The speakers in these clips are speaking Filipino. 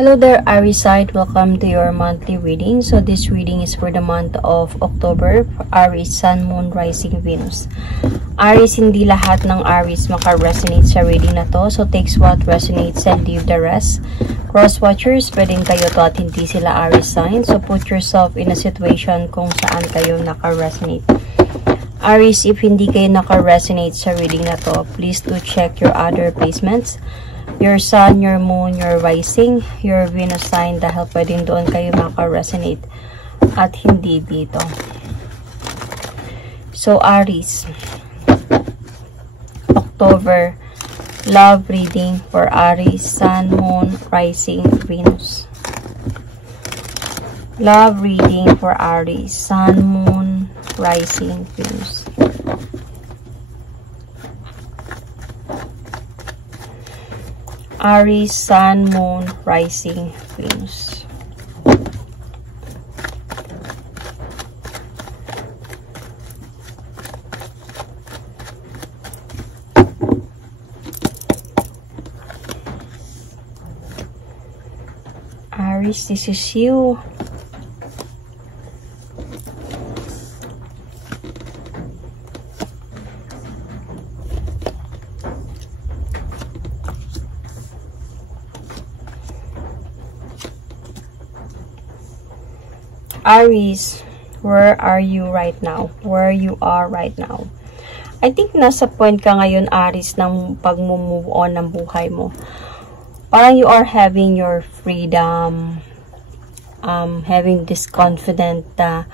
Hello there, Aries side. Welcome to your monthly reading. So this reading is for the month of October, Aries, Sun, Moon, Rising, Venus. Aries, hindi lahat ng Aries maka-resonate sa reading na to. So takes what resonates and leave the rest. Cross watchers, pwedeng kayo to at hindi sila Aries sign. So put yourself in a situation kung saan kayo naka-resonate. Aries, if hindi kayo naka-resonate sa reading na to, please do check your other placements. Your Sun, your Moon, your Rising, your Venus sign dahil pwedeng doon kayo maka-resonate at hindi dito. So, Aries, October, love reading for Aries, Sun, Moon, Rising, Venus. Love reading for Aries, Sun, Moon, Rising, Venus. Aries, Sun, Moon, Rising, Venus. Aries, this is you. Aries, where are you right now? Where you are right now? I think nasa point ka ngayon, Aries, ng pag-move on ng buhay mo. Parang you are having your freedom, having this confident na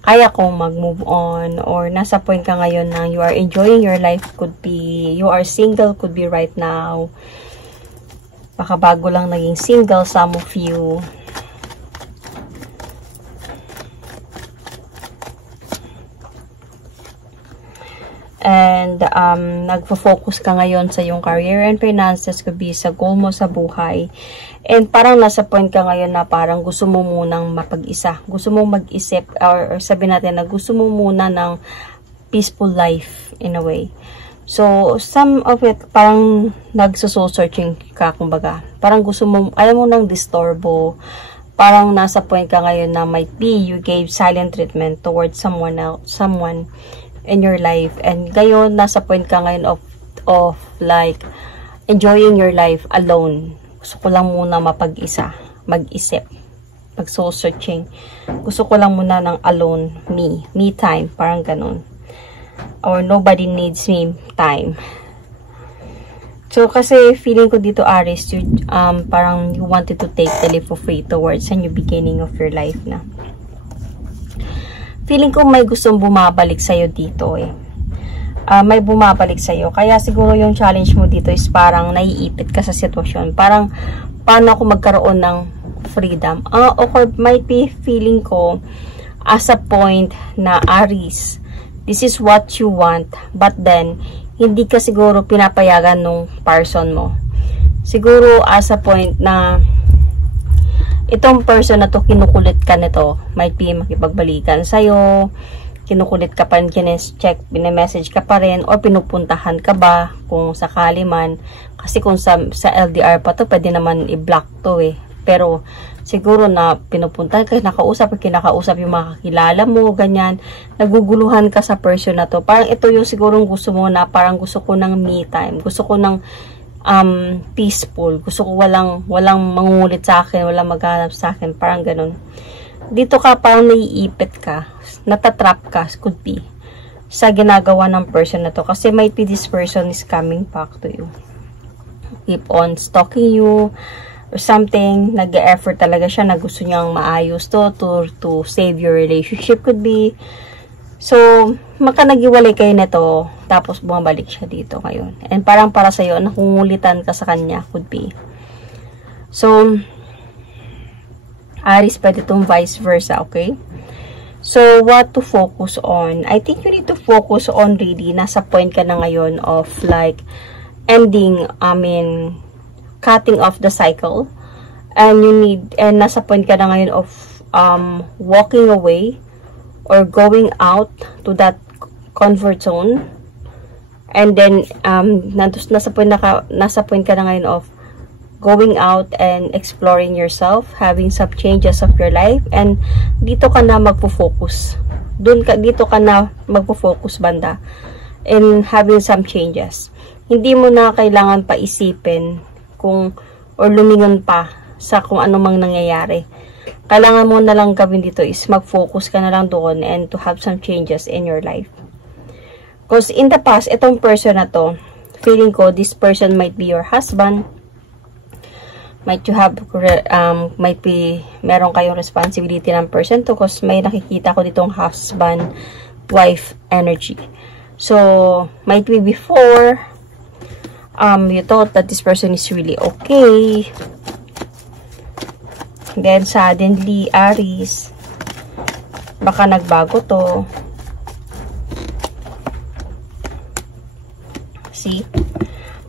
kaya kong mag-move on, or nasa point ka ngayon na you are enjoying your life. Could be you are single, could be right now. Baka bago lang naging single, some of you. And nagfo-focus ka ngayon sa yung career and finances, could be sa goal mo sa buhay. And parang nasa point ka ngayon na parang gusto mo munang mapag-isa. Gusto mo mag-isip, or sabihin natin na gusto mo muna ng peaceful life in a way. So, some of it, parang nagsusoul-searching ka, kumbaga. Parang gusto mo, ayaw mo nang disturbo. Parang nasa point ka ngayon na might be you gave silent treatment towards someone else, someone in your life, and ngayon nasa point ka ngayon of like enjoying your life alone. Gusto ko lang muna mapag-isa, mag-isip, mag-soul searching. Gusto ko lang muna ng alone, me time, parang ganun, or nobody needs me time. So kasi feeling ko dito, Aries, you, parang you wanted to take the leap of faith towards a new beginning of your life na. Feeling ko may gustong bumabalik sa'yo dito eh. May bumabalik sa'yo. Kaya siguro yung challenge mo dito is parang naiipit ka sa sitwasyon. Parang, paano ako magkaroon ng freedom? Or might be feeling ko as a point na, Aries, this is what you want. But then, hindi ka siguro pinapayagan nung person mo. Siguro as a point na, itong person na to, kinukulit ka nito. Might be makipagbalikan sa'yo, kinukulit ka pa rin, kines-check, pina-message ka pa rin, or pinupuntahan ka ba kung sakali man. Kasi kung sa LDR pa to, pwede naman i-block to eh. Pero siguro na pinupuntahan ka, kinakausap yung mga kakilala mo, ganyan. Naguguluhan ka sa person na to. Parang ito yung sigurong gusto mo na, parang gusto ko ng me time. Gusto ko ng peaceful. Gusto ko walang mangungulit sa akin, walang maghanap sa akin, parang ganun. Dito ka parang naiipit ka, natatrap ka, could be, sa ginagawa ng person na to. Kasi might be this person is coming back to you. Keep on stalking you, or something. Nag-e-effort talaga siya na gusto niyang maayos to save your relationship, could be. So, naghiwalay kayo nito, tapos bumabalik siya dito ngayon. And parang para sa'yo, nakungulitan ka sa kanya, could be. So, Aries, pwede itong vice versa, okay? So, what to focus on? I think you need to focus on really, nasa point ka na ngayon of like, ending, cutting off the cycle. And nasa point ka na ngayon of walking away, or going out to that comfort zone, and then nasa point ka na ngayon of going out and exploring yourself, having some changes of your life, and dito ka na magpo-focus. Dito ka na magpo-focus banda, and having some changes. Hindi mo na kailangan paisipin or lumingon pa sa kung ano mang nangyayari. Kailangan mo na lang gawin dito is mag-focus ka na lang doon and to have some changes in your life. Because in the past, itong person na to, feeling ko, this person might be your husband. Might be, meron kayong responsibility ng person to, because may nakikita ko ditong husband, wife energy. So, might be before, you thought that this person is really okay. Then, suddenly, Aries, baka nagbago to. See?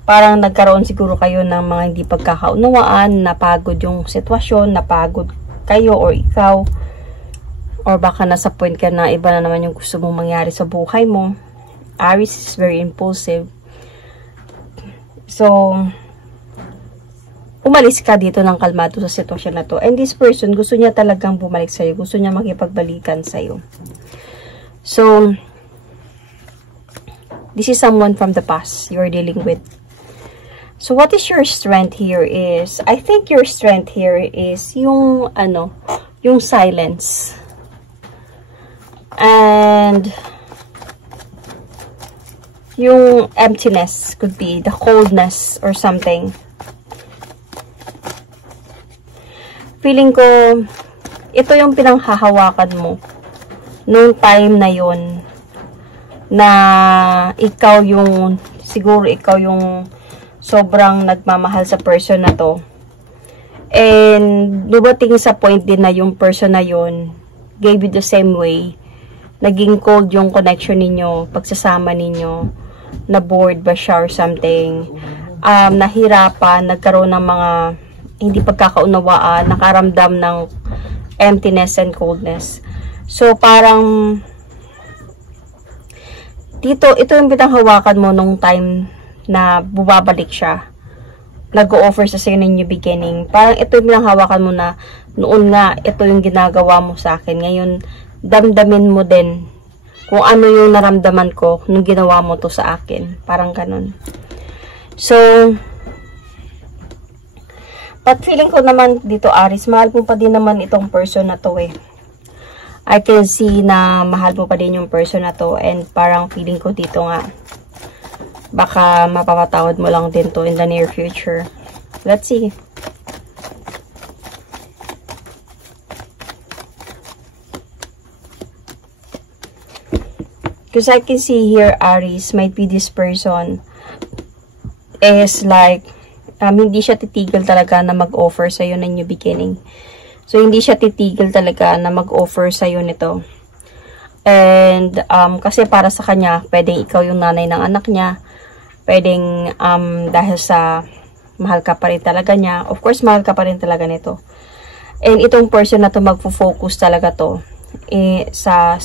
Parang nagkaroon siguro kayo ng mga hindi pagkakaunawaan, napagod yung sitwasyon, napagod kayo or ikaw, or baka nasa point ka na iba na naman yung gusto mong mangyari sa buhay mo. Aries is very impulsive. So, umalis ka dito ng kalmado sa sitwasyon na to. And this person, gusto niya talagang bumalik sa'yo. Gusto niya makipagbalikan sa'yo. So, this is someone from the past you're dealing with. So, what is your strength here is, I think your strength here is yung, yung silence. And, yung emptiness could be, the coldness or something. Feeling ko, ito yung pinanghahawakan mo nung time na yun na ikaw yung, siguro ikaw yung sobrang nagmamahal sa person na to. And dumating sa point din na yung person na yun gave you the same way. Naging cold yung connection ninyo, pagsasama ninyo, na bored ba siya or something. Nahirapan, nagkaroon ng mga hindi pagkakaunawaan, nakaramdam ng emptiness and coldness. So, parang dito, ito yung pinanghawakan mo nung time na bumabalik siya. Nag-o-offer sa sa'yo ng new beginning. Parang ito yung pinanghawakan mo na noon nga, ito yung ginagawa mo sa akin. Ngayon, damdamin mo din kung ano yung naramdaman ko nung ginawa mo to sa akin. Parang ganun. So, but feeling ko naman dito, Aries, mahal mo pa din naman itong person na to eh. I can see na mahal mo pa din yung person na to, and parang feeling ko dito nga, baka mapapatawad mo lang din to in the near future. Let's see. Because I can see here, Aries, might be this person is like, hindi siya titigil talaga na mag-offer sa'yo ng new beginning. So, hindi siya titigil talaga na mag-offer sa'yo nito. And, kasi para sa kanya, pwedeng ikaw yung nanay ng anak niya. Pwedeng, dahil sa mahal ka pa rin talaga niya. Of course, mahal ka pa rin talaga nito. And itong person na to, magfo-focus talaga to sa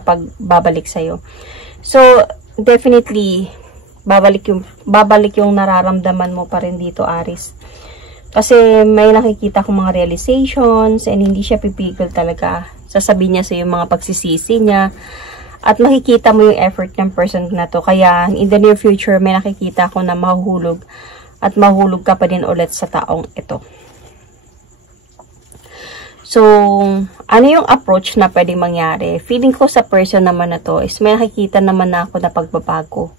pagbabalik sa'yo. So, definitely, babalik yung nararamdaman mo pa rin dito, Aries. Kasi may nakikita kong mga realizations and hindi siya pipigil talaga. Sasabihin niya sa yung mga pagsisisi niya. At makikita mo yung effort ng person na to. Kaya in the near future, may nakikita ko na mahuhulog. At mahuhulog ka pa din ulit sa taong ito. So, ano yung approach na pwedeng mangyari? Feeling ko sa person naman na to is may nakikita naman na ako na pagbabago.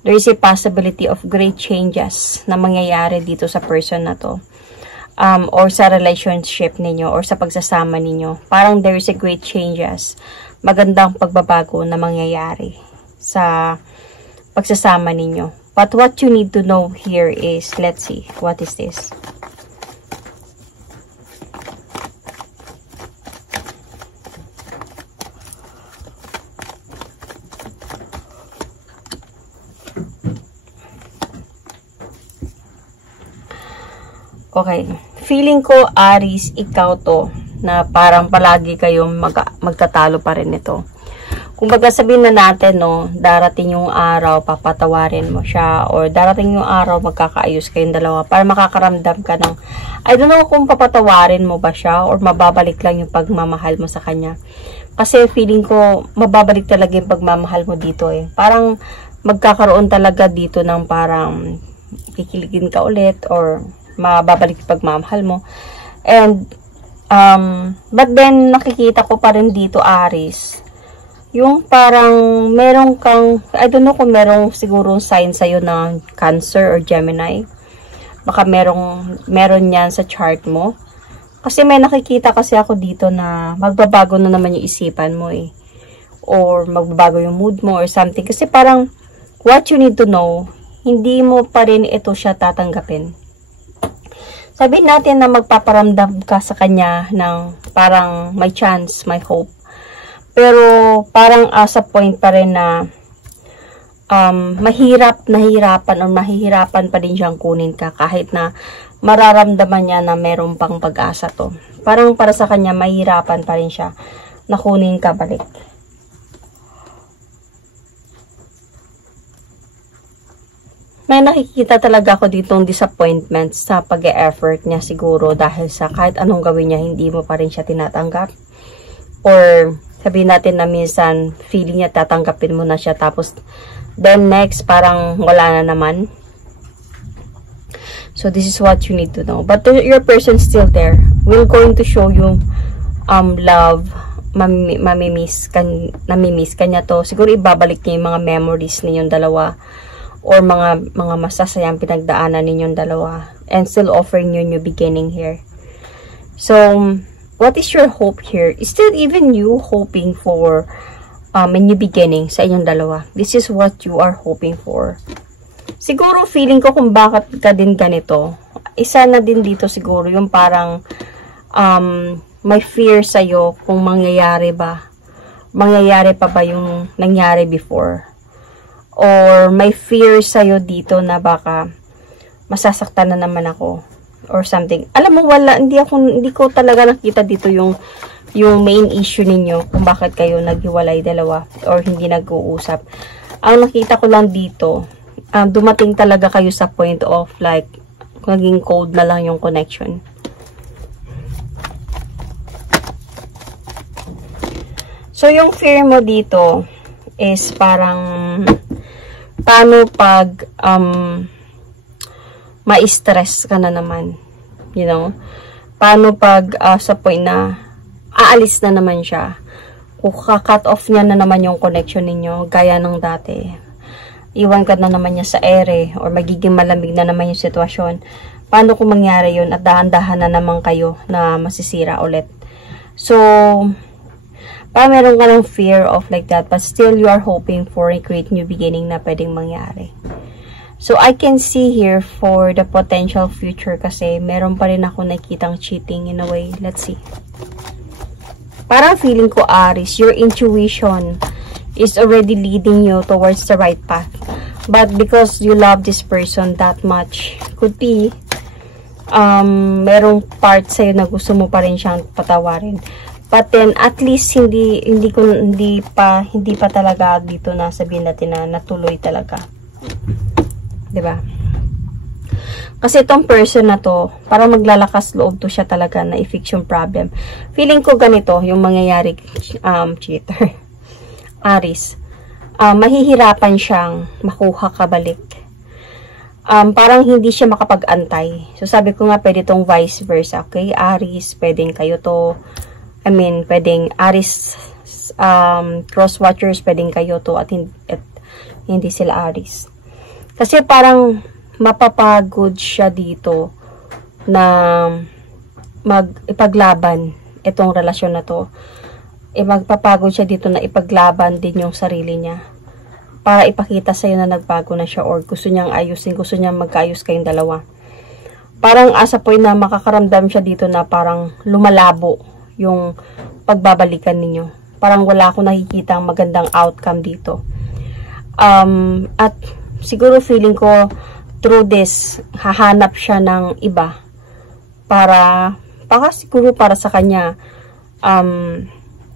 There is a possibility of great changes na mangyayari dito sa person na to. Or sa relationship ninyo or sa pagsasama ninyo. Parang there is a great changes. Magandang pagbabago na mangyayari sa pagsasama ninyo. But what you need to know here is, let's see, what is this? Okay, feeling ko, Aries, ikaw to, na parang palagi kayong magtatalo pa rin nito. kumbaga sabihin na natin, no, darating yung araw, papatawarin mo siya, or darating yung araw, magkakaayos kayong dalawa, para makakaramdam ka ng, I don't know kung papatawarin mo ba siya, or mababalik lang yung pagmamahal mo sa kanya. Kasi feeling ko, mababalik talaga yung pagmamahal mo dito eh. Parang, magkakaroon talaga dito ng parang, kikiligin ka ulit, or mababalik yung pagmamahal mo. And, but then, nakikita ko pa rin dito, Aries, yung parang meron kang, I don't know kung merong siguro sign sa'yo ng Cancer or Gemini. Baka meron yan sa chart mo. Kasi may nakikita kasi ako dito na magbabago na naman yung isipan mo eh. Or magbabago yung mood mo or something. Kasi parang what you need to know, hindi mo pa rin ito siya tatanggapin. Sabihin natin na magpaparamdam ka sa kanya ng parang may chance, may hope. Pero parang sa point pa rin na mahihirapan pa din siyang kunin ka kahit na mararamdaman niya na meron pang pag-asa to. Parang para sa kanya mahihirapan pa rin siya na kunin ka balik. May nakikita talaga ako ditong disappointment sa pag-e-effort niya siguro dahil sa kahit anong gawin niya hindi mo pa rin siya tinatanggap. Or sabihin natin na minsan, feeling niya tatanggapin mo na siya. Tapos, then next, parang wala na naman. So, this is what you need to know. But your person still there. Will going to show you love. Namimiss ka niya to. Siguro ibabalik niya yung mga memories ninyong dalawa. Or mga masasayang pinagdaanan ninyong dalawa. And still offering you a new beginning here. So, what is your hope here? Is still even you hoping for a new beginning sa inyong dalawa? This is what you are hoping for. Siguro feeling ko kung bakit ka din ganito, isa na din dito siguro yung parang may fear sa'yo kung mangyayari pa ba yung nangyari before. Or may fear sa'yo dito na baka masasaktan na naman ako. Or something. Alam mo, hindi ko talaga nakita dito yung main issue ninyo kung bakit kayo naghiwalay dalawa or hindi nag-uusap. Ang nakita ko lang dito, dumating talaga kayo sa point of like, naging cold na lang yung connection. So, yung fear mo dito is parang, paano pag, ma-stress ka na naman, you know, paano pag sa point na aalis na naman siya, kung ka-cut off niya na naman yung connection ninyo, gaya ng dati, iwan ka na naman niya sa ere, or magiging malamig na naman yung sitwasyon, paano kung mangyari yun at dahan-dahan na naman kayo na masisira ulit. So, meron ka ng fear of like that, but still you are hoping for a great new beginning na pwedeng mangyari. So, I can see here for the potential future kasi meron pa rin ako nakitang cheating in a way. Let's see. Parang feeling ko, Aries, your intuition is already leading you towards the right path. But because you love this person that much, could be, merong part sa'yo na gusto mo pa rin siyang patawarin. But then, at least, hindi pa talaga dito na sabihin natin na natuloy talaga. Diba? Kasi itong person na to, parang maglalakas loob to siya talaga na i-fix yung problem. Feeling ko ganito, yung mangyayari, cheater, Aries, mahihirapan siyang makuha ka balik. Parang hindi siya makapag-antay. So, sabi ko nga, pwede itong vice versa. Okay, Aries, pwedeng kayo to, pwedeng Aries, cross-watchers, pwedeng kayo to, at hindi sila Aries. Kasi parang mapapagod siya dito na ipaglaban itong relasyon na to. Magpapagod siya dito na ipaglaban din yung sarili niya para ipakita sa'yo na nagbago na siya or gusto niyang ayusin, gusto niyang magkaayos kayong dalawa. Parang asa point na makakaramdam siya dito na parang lumalabo yung pagbabalikan ninyo. Parang wala akong nakikita ang magandang outcome dito. At siguro feeling ko through this, hahanap siya ng iba para siguro para sa kanya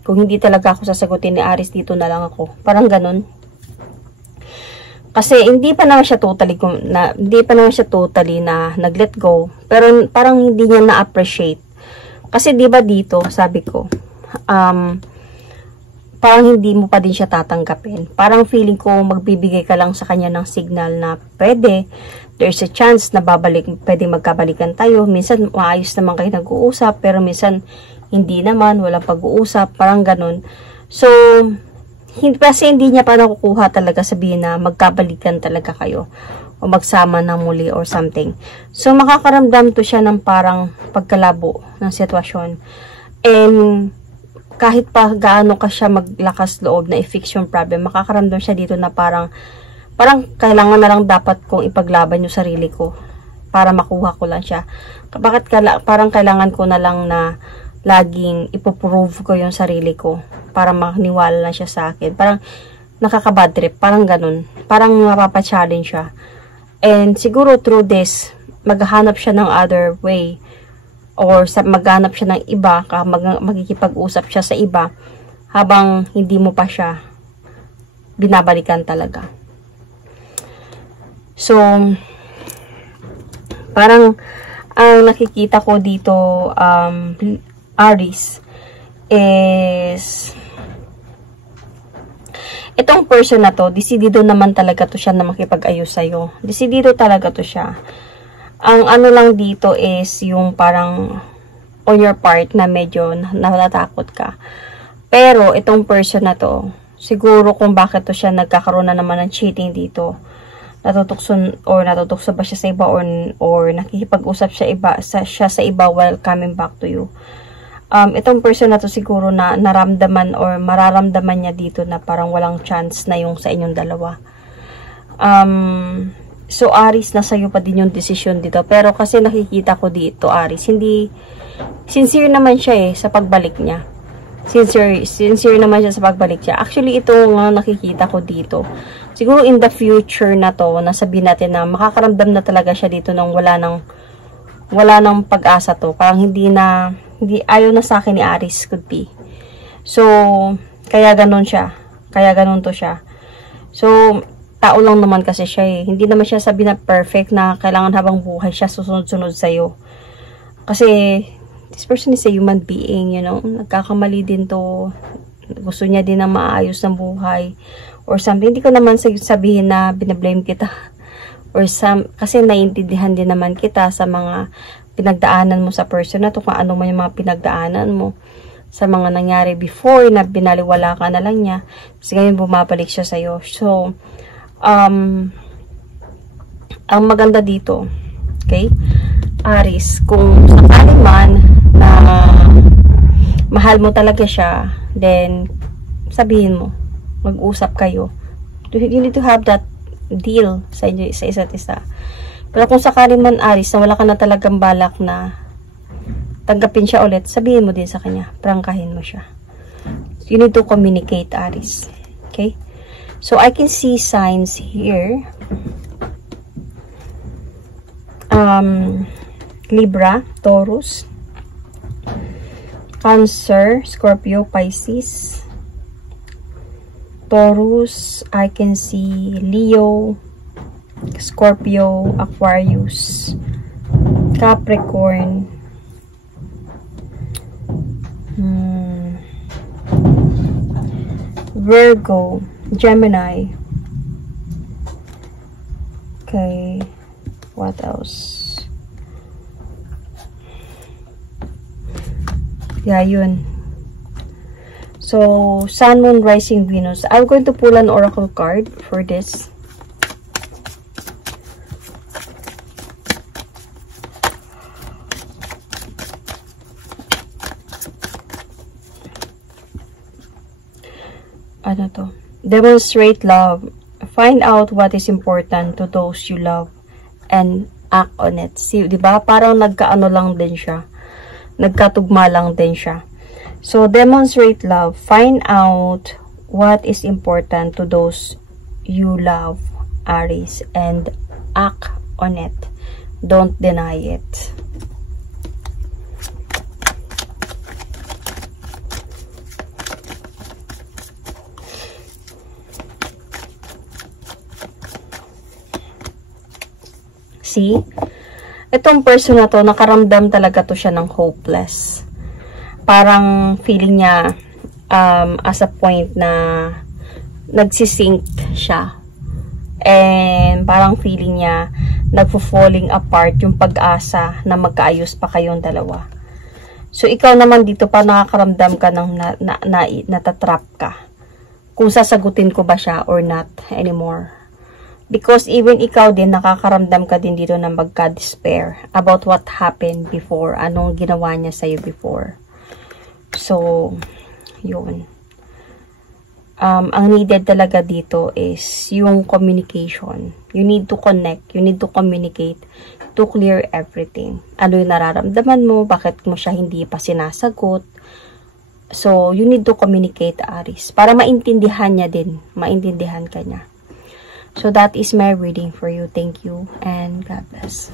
Kung hindi talaga ako sasagutin ni Aries, dito na lang ako. Parang ganun. Kasi hindi pa naman siya totally na nag-let go. Pero parang hindi niya na-appreciate. Kasi 'di ba dito, sabi ko, parang hindi mo pa din siya tatanggapin. Parang feeling ko magbibigay ka lang sa kanya ng signal na pwede, there's a chance na pwede magkabalikan tayo. Minsan maayos naman kayo nag-uusap, pero minsan hindi naman, walang pag-uusap, parang ganun. So, kasi hindi niya pa nakukuha talaga sabihin na magkabalikan talaga kayo o magsama ng muli or something. So, makakaramdam to siya ng parang pagkalabo ng sitwasyon. And, kahit pa gaano ka siya maglakas loob na i-fix yung problem, makakaramdam siya dito na parang kailangan na lang dapat kong ipaglaban yung sarili ko para makuha ko lang siya. Parang kailangan ko na lang na laging ipoprove ko yung sarili ko para maniwala lang siya sa akin. Parang nakaka-bad trip, parang ganun. Parang mapapa-challenge siya. And siguro through this, maghahanap siya ng other way or maghanap siya ng iba, magkikipag-usap siya sa iba habang hindi mo pa siya binabalikan talaga. So, parang ang nakikita ko dito, Aries, is itong person na to, desidido naman talaga to siya na makipag-ayos sa'yo. Desidido talaga to siya. Ang ano lang dito is yung parang on your part na medyo natatakot ka. Pero itong person na to, siguro kung bakit to siya nagkakaroon na naman ng cheating dito, natutukso ba siya sa iba or nakikipag-usap siya sa iba while coming back to you. Itong person na to siguro na naramdaman or mararamdaman niya dito na parang walang chance na yung sa inyong dalawa. So, Aries, nasa iyo pa din yung decision dito. Pero kasi nakikita ko dito, Aries, hindi, sincere naman siya sa pagbalik niya. Sincere naman siya sa pagbalik niya. Actually, ito nga nakikita ko dito. Siguro in the future na to, nasabihin natin na makakaramdam na talaga siya dito nang wala nang pag-asa to. Parang hindi ayaw na sa akin ni Aries could be. So, kaya ganun siya. Kaya ganun to siya. So, tao lang naman kasi siya Hindi naman siya sabi na perfect na kailangan habang buhay siya susunod-sunod sa'yo. Kasi, this person is a human being, Nagkakamali din to. Gusto niya din na maayos ng buhay. Or something. Hindi ko naman sabihin na binablame kita. Kasi naiintindihan din naman kita sa mga pinagdaanan mo sa person na to. Kung ano man yung mga pinagdaanan mo. Sa mga nangyari before na binaliwala ka na lang niya. Kasi ngayon bumabalik siya sa'yo. So, ang maganda dito, okay, Aries, kung sakali man na mahal mo talaga siya, then sabihin mo, mag-usap kayo. You need to have that deal sa isa't isa. Pero kung sakali man, Aries, na wala ka na talagang balak na tanggapin siya ulit, sabihin mo din sa kanya, prangkahin mo siya. You need to communicate, Aries. Okay? So, I can see signs here. Libra, Taurus, Cancer, Scorpio, Pisces, Taurus, I can see Leo, Scorpio, Aquarius, Capricorn, Virgo, Gemini. Okay, what else? Yeah, yun. So, Sun, Moon, Rising, Venus. I'm going to pull an oracle card for this. Ano to? Demonstrate love. Find out what is important to those you love and act on it. See, 'di ba? Parang nagkaano lang din siya. Nagkatugma lang din siya. So, demonstrate love. Find out what is important to those you love, Aries, and act on it. Don't deny it. see, itong person na to, nakaramdam talaga to siya ng hopeless. Parang feeling niya, as a point na nagsisink siya. And parang feeling niya, nagfo-falling apart yung pag-asa na magkaayos pa kayong dalawa. So, ikaw naman dito pa nakakaramdam ka ng natatrap ka. Kung sasagutin ko ba siya or not anymore. Because even ikaw din, nakakaramdam ka din dito ng magka-despair about what happened before. Anong ginawa niya sa'yo before. So, yun. Ang needed talaga dito is yung communication. You need to connect. You need to communicate to clear everything. Ano yung nararamdaman mo? Bakit mo siya hindi pa sinasagot? So, you need to communicate, Aries. Para maintindihan niya din. Maintindihan ka niya. So, that is my reading for you. Thank you and God bless.